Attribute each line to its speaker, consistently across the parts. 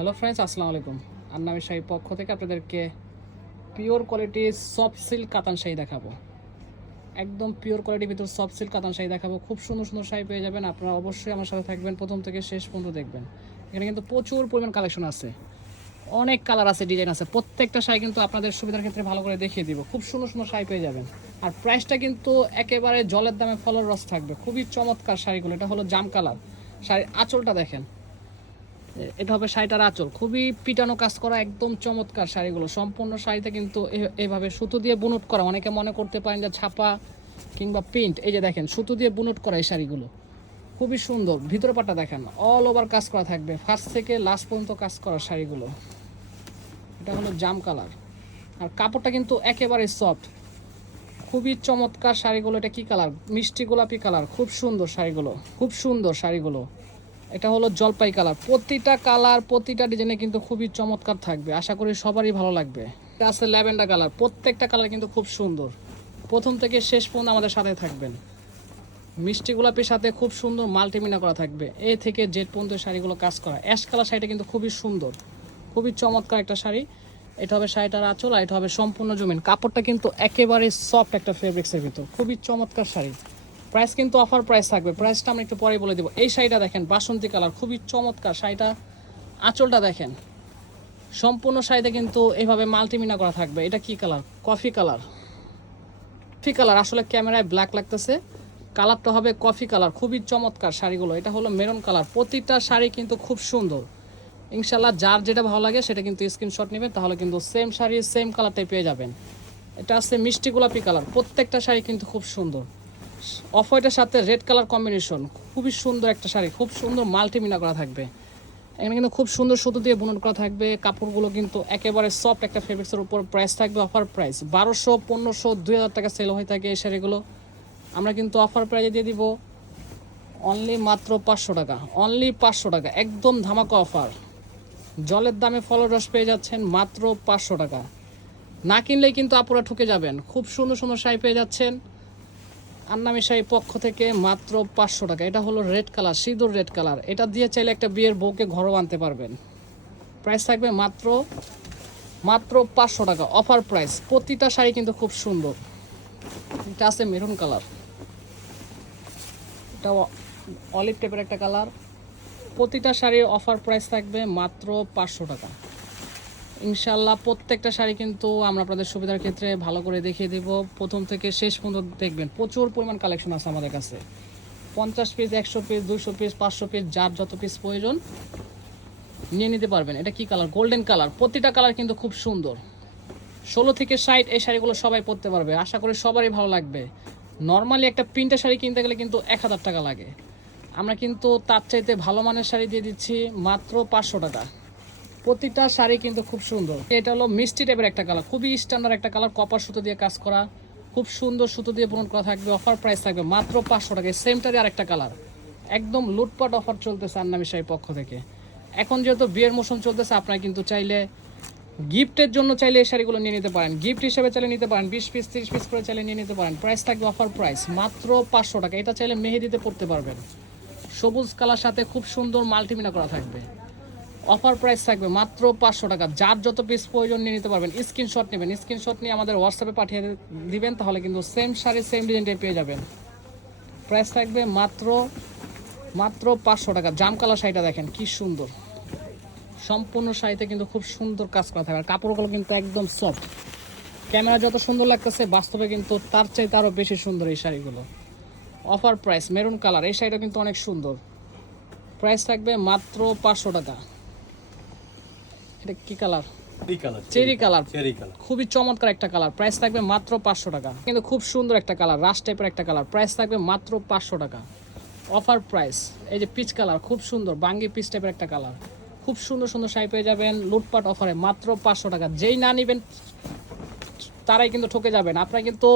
Speaker 1: Hello friends আসসালামু আলাইকুম। আন্নামি শাহী পক্ষ থেকে আপনাদেরকে পিওর কোয়ালিটির সফট সিল্ক কাতান শাড়ি দেখাবো। একদম পিওর কোয়ালিটির ভিতর সফট সিল্ক কাতান শাড়ি দেখাবো। খুব সুন্দর সুন্দর শাড়ি পেয়ে যাবেন। আপনারা অবশ্যই আমার সাথে থাকবেন। প্রথম থেকে শেষ পর্যন্ত দেখবেন। এখানে কিন্তু প্রচুর পরিমাণ কালেকশন আছে। অনেক কালার আছে ডিজাইন আছে। প্রত্যেকটা শাড়ি কিন্তু আপনাদের সুবিধার ক্ষেত্রে ভালো করে দেখিয়ে দিব। খুব সুন্দর সুন্দর শাড়ি পেয়ে যাবেন। আর প্রাইসটা কিন্তু একেবারে জলের দামে ফলের রস থাকবে। খুবই চমৎকার শাড়িগুলো। এটা হলো জাম কালার শাড়ির আঁচলটা দেখেন। এটা হবে শাড়িটার আঁচল। খুবই পিটানো কাজ করা একদম চমৎকার শাড়িগুলো। সম্পূর্ণ শাড়িতে কিন্তু এভাবে সুতো দিয়ে বুনট করা। অনেকে মনে করতে পারেন যে ছাপা কিংবা প্রিন্ট। এই যে দেখেন, সুতো দিয়ে বুনট করা এই শাড়িগুলো। খুবই সুন্দর। ভিতরে পাটটা দেখেন অল ওভার কাজ করা থাকবে। ফার্স্ট থেকে লাস্ট পর্যন্ত কাজ করা শাড়িগুলো। এটা হলো জাম কালার। আর কাপড়টা কিন্তু একেবারে সফট খুবই চমৎকার শাড়িগুলো। এটা কি কালার? মিষ্টি গোলাপি কালার। খুব সুন্দর শাড়িগুলো। খুব সুন্দর শাড়িগুলো। এটা হলো জলপাই কালার। প্রতিটা কালার, প্রতিটা ডিজাইনে কিন্তু খুবই চমৎকার থাকবে। আশা করি সবারই ভালো লাগবে। এটা আছে ল্যাভেন্ডার কালার। প্রত্যেকটা কালার কিন্তু খুব সুন্দর। প্রথম থেকে শেষ পর্যন্ত আমাদের সাথে থাকবেন। মিষ্টি গোলাপির সাথে খুব সুন্দর মাল্টিমিনা করা থাকবে। এ থেকে জেড পর্যন্ত শাড়িগুলো কাজ করা। অ্যাশ কালার শাড়িটা কিন্তু খুবই সুন্দর। খুবই চমৎকার একটা শাড়ি। এটা হবে শাড়িটার আঁচল আর এটা হবে সম্পূর্ণ জমিন। কাপড়টা কিন্তু একেবারে সফট একটা ফেব্রিক্সের ভিতর। খুবই চমৎকার শাড়ি। প্রাইস কিন্তু অফার প্রাইস থাকবে। প্রাইসটা আমরা একটু পরে বলে দেবো। এই শাড়িটা দেখেন, বাসন্তী কালার, খুবই চমৎকার শাড়িটা। আঁচলটা দেখেন, সম্পূর্ণ শাড়িতে কিন্তু এইভাবে মাল্টিমিনা করা থাকবে। এটা কি colour? Coffee colour. Coffee colour, আসলে ক্যামেরায় ব্ল্যাক লাগতেছে। কালারটা হবে কফি কালার, খুবই চমৎকার শাড়িগুলো। এটা হলো মেরুন কালার। প্রতিটা শাড়ি কিন্তু খুব সুন্দর। ইনশাল্লাহ যার যেটা ভালো লাগে সেটা কিন্তু স্ক্রিনশট নেবেন, তাহলে কিন্তু সেম শাড়ি সেম কালারটাই পেয়ে যাবেন। এটা আছে মিষ্টি গোলাপি কালার। প্রত্যেকটা শাড়ি কিন্তু খুব সুন্দর। অফ হোয়াইটের সাথে রেড কালার কম্বিনেশন খুবই সুন্দর একটা শাড়ি, খুব সুন্দর মাল্টিমিনা করা থাকবে। এখানে কিন্তু খুব সুন্দর সুতো দিয়ে বুনন করা থাকবে, কাপড়গুলো কিন্তু একেবারে সফট একটা ফেব্রিক্সের উপর প্রাইস থাকবে অফার প্রাইস বারোশো, পনেরোশো, দুই হাজার টাকা সেল হয়ে থাকে এই শাড়িগুলো। আমরা কিন্তু অফার প্রাইজে দিয়ে দিব অনলি মাত্র পাঁচশো টাকা অনলি পাঁচশো টাকা, একদম ধামাকা অফার জলের দামে ফলের রস পেয়ে যাচ্ছেন মাত্র পাঁচশো টাকা। না কিনলেই কিন্তু আপুরা ঠকে যাবেন, খুব সুন্দর সুন্দর শাড়ি পেয়ে যাচ্ছেন। আন্নামি শাড়ি পক্ষ থেকে মাত্র পাঁচশো টাকা। এটা হলো রেড কালার, সিঁদুর রেড কালার। এটা দিয়ে চাইলে একটা বিয়ের বউকে ঘরও আনতে পারবেন। প্রাইস থাকবে মাত্র মাত্র পাঁচশো টাকা। অফার প্রাইস প্রতিটা শাড়ি কিন্তু খুব সুন্দর। এটা আছে মেরুন কালার। এটা অলিভ টাইপের একটা কালার। প্রতিটা শাড়ির অফার প্রাইস থাকবে মাত্র পাঁচশো টাকা। ইনশাল্লাহ প্রত্যেকটা শাড়ি কিন্তু আমরা আপনাদের সুবিধার ক্ষেত্রে ভালো করে দেখিয়ে দেব। প্রথম থেকে শেষ পর্যন্ত দেখবেন, প্রচুর পরিমাণ কালেকশন আছে আমাদের কাছে। পঞ্চাশ পিস একশো পিস দুশো পিস পাঁচশো পিস যার যত পিস প্রয়োজন, নিয়ে নিতে পারবেন। এটা কি কালার গোল্ডেন কালার প্রতিটা কালার কিন্তু খুব সুন্দর। ষোলো থেকে ষাট এই শাড়িগুলো সবাই পরতে পারবে। আশা করি সবারই ভালো লাগবে। নর্মালি একটা প্রিন্টের শাড়ি কিনতে গেলে কিন্তু এক হাজার টাকা লাগে। আমরা কিন্তু তার চাইতে ভালো মানের শাড়ি দিয়ে দিচ্ছি মাত্র পাঁচশো টাকা। প্রতিটা শাড়ি কিন্তু খুব সুন্দর। এটা হলো মিষ্টি টাইপের একটা কালার খুবই স্ট্যান্ডার্ড একটা কালার কপার সুতো দিয়ে কাজ করা, খুব সুন্দর সুতো দিয়ে পূরণ করা থাকবে অফার প্রাইস থাকবে মাত্র পাঁচশো টাকা সেমটারই আরেকটা কালার একদম লুটপাট অফার চলতেছে আন্নামি শাড়ির পক্ষ থেকে। এখন যেহেতু বিয়ের মৌসুম চলতেছে, আপনারা কিন্তু চাইলে গিফটের জন্য চাইলে এই শাড়িগুলো নিয়ে নিতে পারেন। গিফট হিসেবে চাইলে নিতে পারেন, বিশ পিস তিরিশ পিস করে চাইলে নিয়ে নিতে পারেন। প্রাইস থাকবে অফার প্রাইস মাত্র পাঁচশো টাকা। এটা চাইলে মেহেদিতে পড়তে পারবেন। সবুজ কালার সাথে খুব সুন্দর মাল্টিমিনা করা থাকবে। অফার প্রাইস থাকবে মাত্র পাঁচশো টাকা। যার যত পিস প্রয়োজন নিয়ে নিতে পারবেন স্ক্রিনশট নেবেন। স্ক্রিনশট নিয়ে আমাদের হোয়াটসঅ্যাপে পাঠিয়ে দিবেন, তাহলে কিন্তু সেম শাড়ি সেম ডিজাইনটাই পেয়ে যাবেন। প্রাইস থাকবে মাত্র মাত্র পাঁচশো টাকা। জাম কালার শাড়িটা দেখেন, কি সুন্দর। সম্পূর্ণ শাড়িতে কিন্তু খুব সুন্দর কাজ করা থাকে। আর কাপড়গুলো কিন্তু একদম সফট ক্যামেরা যত সুন্দর লাগতেছে, বাস্তবে কিন্তু তার চাইতে আরও বেশি সুন্দর এই শাড়িগুলো। অফার প্রাইস, মেরুন কালার, এই শাড়িটা কিন্তু অনেক সুন্দর। প্রাইস থাকবে মাত্র পাঁচশো টাকা। এটা কি colour?
Speaker 2: Cherry colour.
Speaker 1: Cherry colour. খুবই চমৎকার একটা কালার। প্রাইস থাকবে মাত্র পাঁচশো টাকা। কিন্তু খুব সুন্দর একটা কালার রাশ টাইপের একটা কালার। প্রাইস থাকবে মাত্র পাঁচশো টাকা। Offer price. এই যে পিচ কালার খুব সুন্দর। বাঙ্গি পিচ টাইপের একটা কালার। খুব সুন্দর সুন্দর শাড়ি পেয়ে যাবেন। লুটপাট অফারে মাত্র পাঁচশো টাকা। যেই না নেবেন তারাই কিন্তু ঠকে যাবেন। আপনারা কিন্তু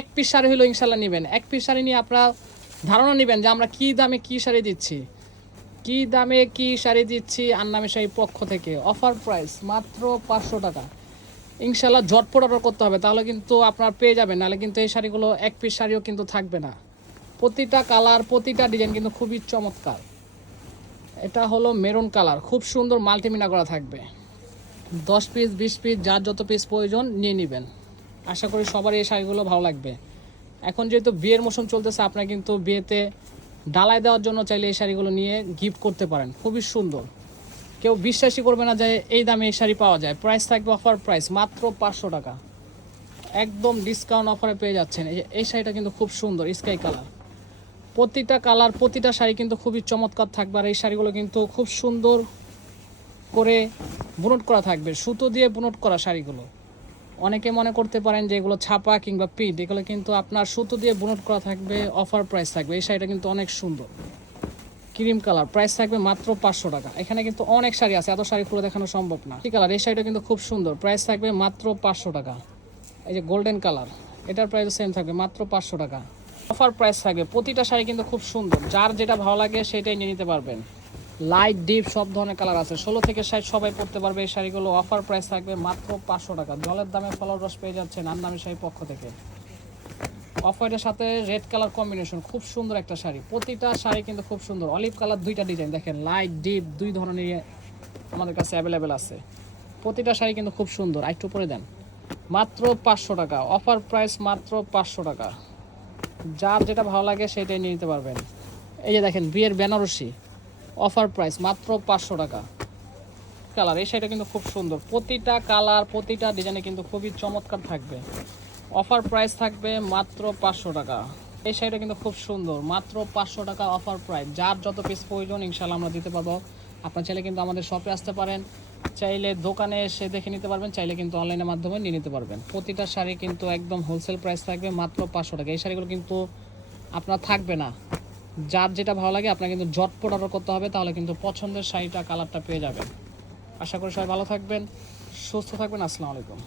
Speaker 1: এক পিস শাড়ি হলেও ইনশাল্লাহ নেবেন। এক পিস শাড়ি নিয়ে আপনারা ধারণা নেবেন যে আমরা কি দামে কি শাড়ি দিচ্ছি। কি দামে কি শাড়ি দিচ্ছি আন্নামি পক্ষ থেকে? অফার প্রাইস মাত্র পাঁচশো টাকা। ইনশাল্লাহ ঝটপট অর্ডার করতে হবে, তাহলে কিন্তু আপনার পেয়ে যাবেন, নাহলে কিন্তু এই শাড়িগুলো এক পিস শাড়িও কিন্তু থাকবে না। প্রতিটা কালার প্রতিটা ডিজাইন কিন্তু খুবই চমৎকার। এটা হলো মেরুন কালার খুব সুন্দর মাল্টিমিনা করা থাকবে। দশ পিস বিশ পিস যার যত পিস প্রয়োজন নিয়ে নেবেন। আশা করি সবারই এই শাড়িগুলো ভালো লাগবে। এখন যেহেতু বিয়ের মৌসুম চলতেছে, আপনারা কিন্তু বিয়েতে ডালায় দেওয়ার জন্য চাইলে এই শাড়িগুলো নিয়ে গিফট করতে পারেন। খুবই সুন্দর। কেউ বিশ্বাসই করবে না যে এই দামে এই শাড়ি পাওয়া যায়। প্রাইস থাকবে অফার প্রাইস মাত্র পাঁচশো টাকা। একদম ডিসকাউন্ট অফারে পেয়ে যাচ্ছেন। এই এই শাড়িটা কিন্তু খুব সুন্দর স্কাই কালার প্রতিটা কালার প্রতিটা শাড়ি কিন্তু খুবই চমৎকার থাকবে আর এই শাড়িগুলো কিন্তু খুব সুন্দর করে বুনট করা থাকবে। সুতো দিয়ে বুনট করা শাড়িগুলো। অনেকে মনে করতে পারেন যে এগুলো ছাপা কিংবা পিট, এগুলো কিন্তু আপনার সুতো দিয়ে বুনট করা থাকবে অফার প্রাইস থাকবে। এই শাড়িটা কিন্তু অনেক সুন্দর। ক্রিম কালার প্রাইস থাকবে মাত্র পাঁচশো টাকা। এখানে কিন্তু অনেক শাড়ি আছে, এত শাড়ি পুরো দেখানো সম্ভব না। এই কালার এই শাড়িটা কিন্তু খুব সুন্দর। প্রাইস থাকবে মাত্র পাঁচশো টাকা। এই যে গোল্ডেন কালার এটার প্রাইস সেম থাকবে, মাত্র পাঁচশো টাকা। অফার প্রাইস থাকবে। প্রতিটা শাড়ি কিন্তু খুব সুন্দর। যার যেটা ভালো লাগে সেটাই নিয়ে নিতে পারবেন। লাইট, ডিপ, সব ধরনের কালার আছে। ষোলো থেকে ষাট সবাই পড়তে পারবে। এই শাড়িগুলো অফার প্রাইস থাকবে মাত্র পাঁচশো টাকা। জলের দামে ফলার রস পেয়ে যাচ্ছেন নামি শাড়ি পক্ষ থেকে। অফ হোয়াইটের সাথে রেড কালার কম্বিনেশন খুব সুন্দর একটা শাড়ি। প্রতিটা শাড়ি কিন্তু খুব সুন্দর। অলিভ কালার দুইটা ডিজাইন দেখেন লাইট ডিপ দুই ধরনের আমাদের কাছে অ্যাভেলেবেল আছে। প্রতিটা শাড়ি কিন্তু খুব সুন্দর। আরেকটু পরে দেন। মাত্র পাঁচশো টাকা। অফার প্রাইস মাত্র পাঁচশো টাকা। যার যেটা ভালো লাগে সেটাই নিয়ে নিতে পারবেন। এই যে দেখেন, বিয়ের বেনারসি। অফার প্রাইস, মাত্র পাঁচশো টাকা। কালার, এই শাড়িটা কিন্তু খুব সুন্দর। প্রতিটা কালার, প্রতিটা ডিজাইনে কিন্তু খুবই চমৎকার থাকবে। অফার প্রাইস থাকবে মাত্র পাঁচশো টাকা। এই শাড়িটা কিন্তু খুব সুন্দর, মাত্র পাঁচশো টাকা অফার প্রাইস। যার যত পিস প্রয়োজন ইনশাল্লাহ আমরা দিতে পারব। আপনার চাইলে কিন্তু আমাদের শপে আসতে পারেন। চাইলে দোকানে এসে দেখে নিতে পারবেন, চাইলে কিন্তু অনলাইনের মাধ্যমে নিয়ে নিতে পারবেন। প্রতিটা শাড়ি কিন্তু একদম হোলসেল প্রাইস থাকবে মাত্র পাঁচশো টাকা। এই শাড়িগুলো কিন্তু আপনার থাকবে না। যার যেটা ভালো লাগে আপনাকে কিন্তু জটপট অর্ডার করতে হবে, তাহলে কিন্তু পছন্দের শাড়িটা কালারটা পেয়ে যাবেন। আশা করি সবাই ভালো থাকবেন, সুস্থ থাকবেন, আসসালামু আলাইকুম।